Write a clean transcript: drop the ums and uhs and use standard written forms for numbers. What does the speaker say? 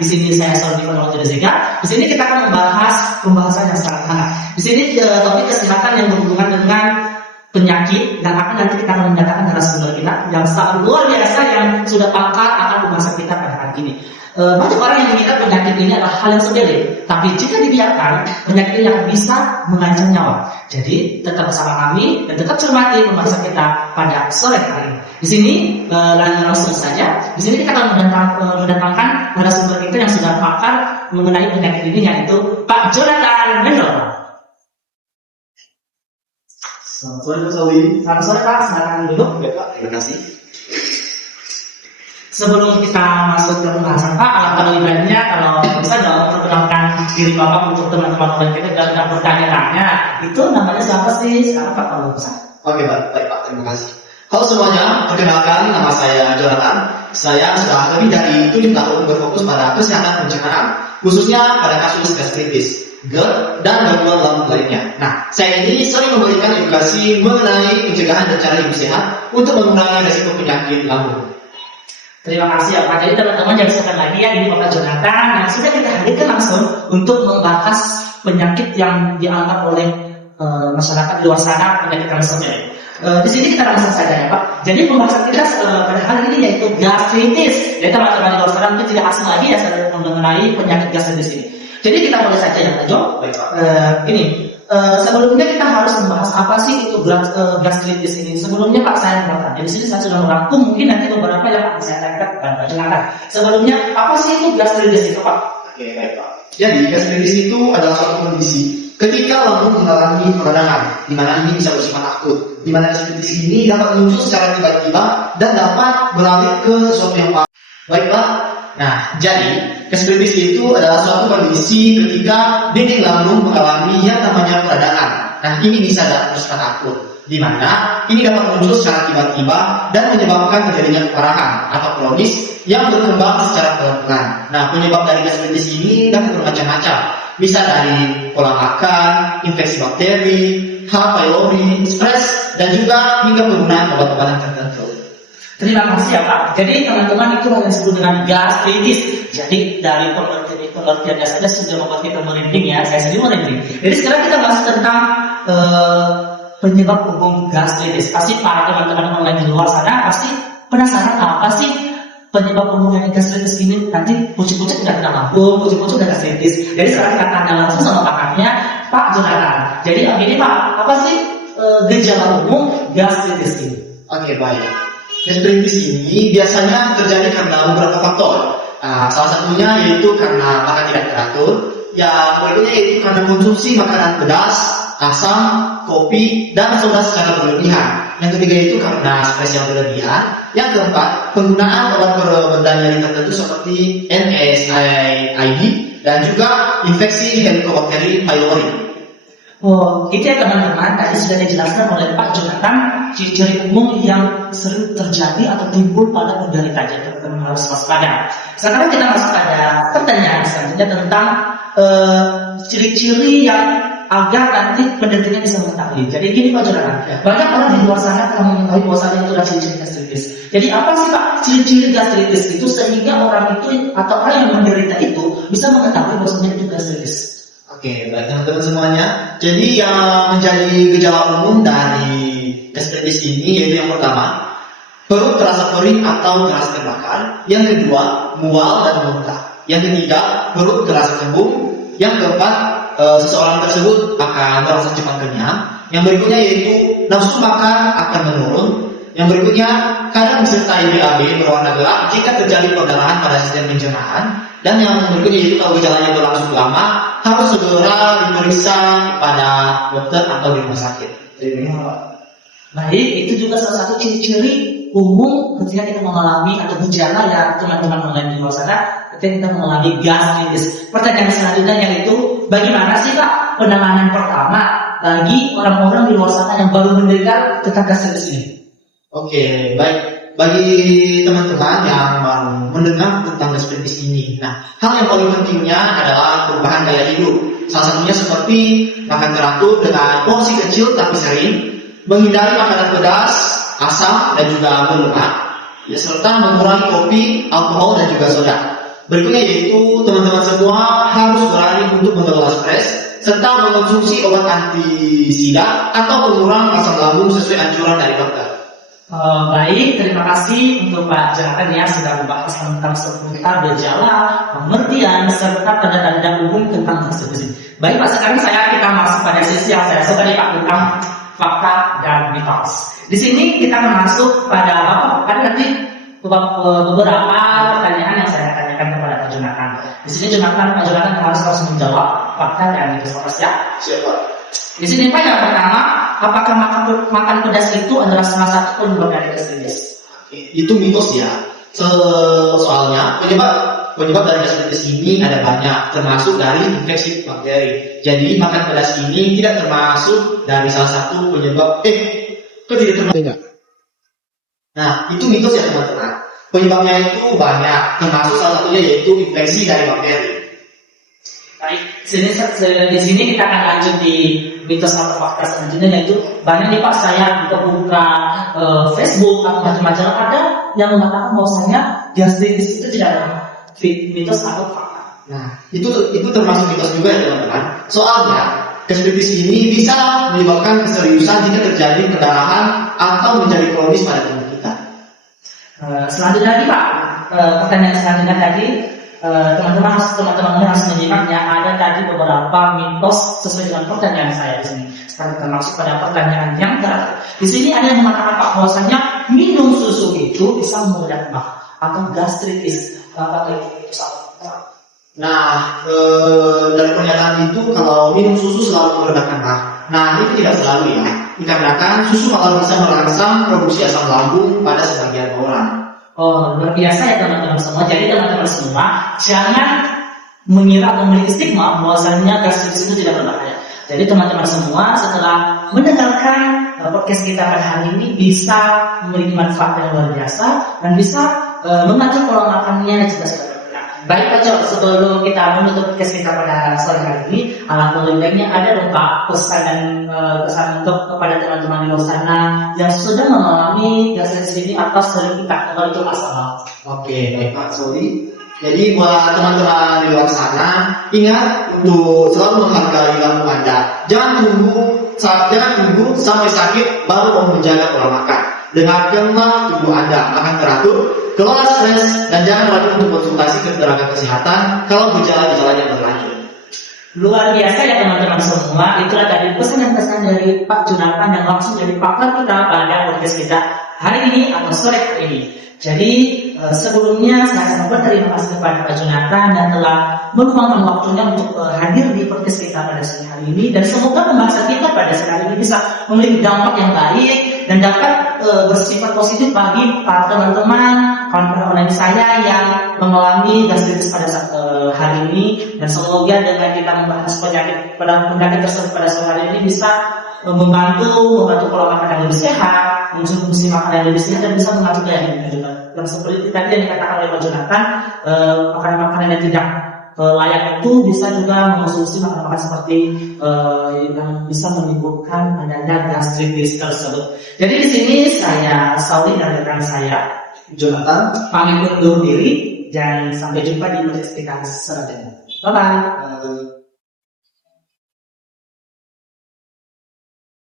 Di sini saya Sony Peneliti Zega. Di sini kita akan membahas pembahasan yang sangat hangat. Di sini topik kesehatan yang berhubungan dengan penyakit, dan nanti kita akan mendatangkan narasumber kita yang sangat luar biasa yang sudah pakar akan pembahasan kita pada hari ini. Banyak orang yang mengira penyakit ini adalah hal yang sepele, tapi jika dibiarkan, penyakit ini akan bisa mengancam nyawa. Jadi tetap bersama kami dan tetap cermati pembahasan kita pada sore hari ini. Di sini langsung saja. Di sini kita akan mendatangkan narasumber kita yang sudah pakar mengenai penyakit ini, yaitu Pak Jonathan Mendel. Selamat sore Mas Alwi. Selamat sore Pak, silakan duduk. Baik Pak, terima kasih. Sebelum kita masuk ke pembahasan Pak, kalau ibaratnya kalau bisa dong perkenalkan diri Bapak untuk teman-teman kita dan bertanya-tanya, itu namanya siapa sih sekarang Pak kalau bisa? Oke baik Pak, terima kasih. Halo semuanya, perkenalkan nama saya Jonathan. Saya sudah lebih dari 7 tahun berfokus pada kesehatan pencernaan, khususnya pada kasus gastritis, GERD, dan gangguan lambung lainnya. Nah, saya ini sering memberikan edukasi mengenai pencegahan dan cara hidup sehat untuk mengurangi risiko penyakit lambung. Terima kasih ya Pak. Jadi teman-teman jangan sekali lagi ya, ini Bapak Jonathan yang sudah kita hadirkan langsung untuk membahas penyakit yang dianggap oleh masyarakat di luar sana penyakit transmisi. Di sini kita langsung saja ya Pak. Jadi pembahasan kita pada hari ini yaitu gastritis. Jadi teman-teman di luar sana mungkin tidak asing lagi ya mengenai penyakit gastritis ini. Jadi kita mulai saja ya Pak Jo. Baik Pak. Sebelumnya kita harus membahas apa sih itu gastritis ini. Sebelumnya Pak saya bertanya. Di sini saya sudah merangkum, mungkin nanti beberapa yang akan saya tanyakan dan perkenalkan. Sebelumnya apa sih itu gastritis itu Pak? Oke baik Pak. Jadi gastritis itu adalah suatu kondisi ketika lambung mengalami peradangan, di mana ini bisa bersifat akut, di mana gastritis ini dapat muncul secara tiba-tiba dan dapat beralih ke sesuatu yang parah. Baik Pak. Nah, jadi gastritis itu adalah suatu kondisi ketika dinding lambung mengalami yang namanya peradangan. Nah, ini bisa bersifat akut, di mana ini dapat muncul secara tiba-tiba dan menyebabkan terjadinya keparahan atau kronis yang berkembang secara pelan-pelan. Nah, penyebab dari gastritis ini dapat bermacam-macam. Bisa dari pola makan, infeksi bakteri, H. pylori, stres, dan juga hingga penggunaan obat-obatan tertentu. Terima kasih ya Pak. Jadi teman-teman itu yang disebut dengan gastritis. Jadi dari pengertiannya saja sudah membuat kita merinding ya. Saya sendiri merinding. Jadi sekarang kita bahas tentang penyebab umum gastritis. Pasti para teman-teman online di luar sana pasti penasaran apa sih penyebab umum dari gastritis ini. Nanti pucuk-pucuk udah kena lambung, pucuk-pucuk udah gastritis. Jadi sekarang kita tanya langsung sama pakarnya Pak Jonathan. Jadi ini Pak, apa sih gejala umum gastritis ini? Oke baik. Gastritis ini biasanya terjadi karena beberapa faktor. Salah satunya yaitu karena makan tidak teratur. Yang berikutnya yaitu karena konsumsi makanan pedas, asam, kopi, dan soda secara berlebihan. Yang ketiga itu karena stres yang berlebihan. Yang keempat, penggunaan obat peredam nyeri tertentu seperti NSAID dan juga infeksi Helicobacter pylori. Oh, itu ya teman-teman, tadi sudah dijelaskan oleh Pak Jonathan ciri-ciri umum yang sering terjadi atau timbul pada penderita. Jadi teman-teman harus waspada. Sekarang kita masuk pada pertanyaan selanjutnya tentang ciri-ciri yang agar nanti penderitanya bisa mengetahui. Jadi gini Pak Jonathan, banyak orang di luar sana telah mengetahui bahwasanya itu adalah ciri-ciri gastritis. Jadi apa sih Pak ciri-ciri gastritis itu sehingga orang itu atau orang yang menderita itu bisa mengetahui bahwasanya itu gastritis? Oke, baik teman-teman semuanya. Jadi yang menjadi gejala umum dari gastritis ini yaitu yang pertama, perut terasa perih atau terasa terbakar. Yang kedua, mual dan muntah. Yang ketiga, perut terasa kembung. Yang keempat, seseorang tersebut akan merasa cepat kenyang. Yang berikutnya yaitu nafsu makan akan menurun. Yang berikutnya, kadang disertai BAB berwarna gelap jika terjadi perdarahan pada sistem pencernaan. Dan yang berikutnya yaitu kalau gejalanya berlangsung lama, harus segera diperiksa pada dokter atau di rumah sakit. Baik, itu juga salah satu ciri-ciri umum ketika kita mengalami atau gejala yang teman-teman online di luar sana ketika kita mengalami gastritis. Pertanyaan selanjutnya yaitu bagaimana sih Pak penanganan pertama bagi orang-orang di luar sana yang baru mendengar tentang gastritis ini? Oke, baik. Bagi teman-teman yang baru mendengar tentang gastritis ini, nah, hal yang paling pentingnya adalah perubahan gaya hidup. Salah satunya seperti makan teratur dengan porsi kecil tapi sering, menghindari makanan pedas, asam, dan juga berlemak, ya, serta mengurangi kopi, alkohol, dan juga soda. Berikutnya yaitu teman-teman semua harus berani untuk mengelola stres serta mengonsumsi obat anti sida atau pengurang asam lambung sesuai anjuran dari dokter. Baik, terima kasih untuk Pak Jonathan ya sudah membahas tentang seputar gejala, pengertian, serta tanda-tanda umum tentang prostitusi. Baik Pak, sekarang kita masuk pada sesi yang saya suka nih Pak, tentang fakta dan mitos. Di sini kita akan masuk pada kan nanti beberapa pertanyaan yang saya tanyakan kepada Pak Jonathan. Di sini Pak Jonathan harus menjawab fakta dan mitos ya. Siapa? Di sini Pak yang pertama, apakah makan pedas itu adalah salah satu penyebab dari gastritis? Itu mitos ya. Soalnya penyebab dari gastritis ini ada banyak, termasuk dari infeksi bakteri. Jadi makan pedas ini tidak termasuk dari salah satu penyebab. Kok tidak termasuk? Nah, itu mitos ya teman-teman. Penyebabnya itu banyak, termasuk salah satunya yaitu infeksi dari bakteri. Baik, di sini kita akan lanjut di mitos atau fakta selanjutnya, yaitu banyak nih Pak saya buka Facebook atau macam-macam ada yang mengatakan bahwasanya gastritis itu tidak ada mitos atau fakta. Nah, itu termasuk mitos juga ya teman-teman. Soalnya gastritis ini bisa menyebabkan keseriusan jika terjadi perdarahan atau menjadi kronis pada tubuh kita. Selanjutnya lagi Pak, pertanyaan selanjutnya tadi. Teman-teman harus menyimaknya. Ada tadi beberapa mitos sesuai dengan pertanyaan saya di sini. Sekarang kita masuk pada pertanyaan yang terakhir. Di sini ada yang mengatakan Pak bahwasanya minum susu itu bisa meredakan mah atau gastritis. Apakah itu salah? Nah, dari pernyataan itu kalau minum susu selalu meredakan mah. Nah, itu tidak selalu ya. Dikarenakan susu malah bisa merangsang produksi asam lambung pada sebagian orang. Oh, luar biasa ya teman-teman semua. Jadi teman-teman semua jangan mengira atau memiliki stigma bahwasanya gastritis itu tidak berbahaya. Jadi teman-teman semua setelah mendengarkan podcast kita pada hari ini bisa memiliki manfaat yang luar biasa dan bisa mengatur pola makannya jika sudah berkenan. Baik Pak Jo, sebelum kita menutup podcast kita pada sore hari ini, alhamdulillah baiknya ada dong Pak pesan untuk kepada teman-teman di luar sana yang sudah mengalami gastritis ini atau sering kita kembali itu asal. Oke, baik Pak Soli. Jadi buat teman-teman di luar sana, ingat untuk selalu menghargai lambung Anda. Jangan tunggu sampai sakit baru mau menjaga pola makan. Dengarkanlah tubuh Anda, makan teratur, kelola stres, dan jangan ragu untuk konsultasi ke tenaga kesehatan kalau gejala-gejalanya berlanjut. Luar biasa ya teman-teman semua. Itulah tadi pesan-pesan dari Pak Jonathan yang langsung jadi pakar kita pada podcast kita hari ini atau sore hari ini. Jadi sebelumnya saya sangat berterima kasih kepada Pak Jonathan dan telah meluangkan waktunya untuk hadir di podcast kita pada sore hari ini, dan semoga pembahasan kita pada sore hari ini bisa memiliki dampak yang baik dan dapat bersifat positif bagi para teman-teman kawan-kawan online saya yang mengalami gastritis pada saat hari ini, dan semoga dengan kita membahas penyakit tersebut pada sore hari ini bisa membantu pola makan yang lebih sehat, mengonsumsi makanan yang lebih sehat, dan bisa mengatur gaya hidup juga. Dan seperti tadi yang dikatakan oleh Pak Jonathan, makanan-makanan yang tidak layak itu bisa juga mengonsumsi makanan-makanan seperti yang bisa menimbulkan adanya gastritis tersebut. Jadi di sini saya Sauli dan rekan saya Jonathan pamit undur diri dan sampai jumpa di podcast kita selanjutnya. Bye bye.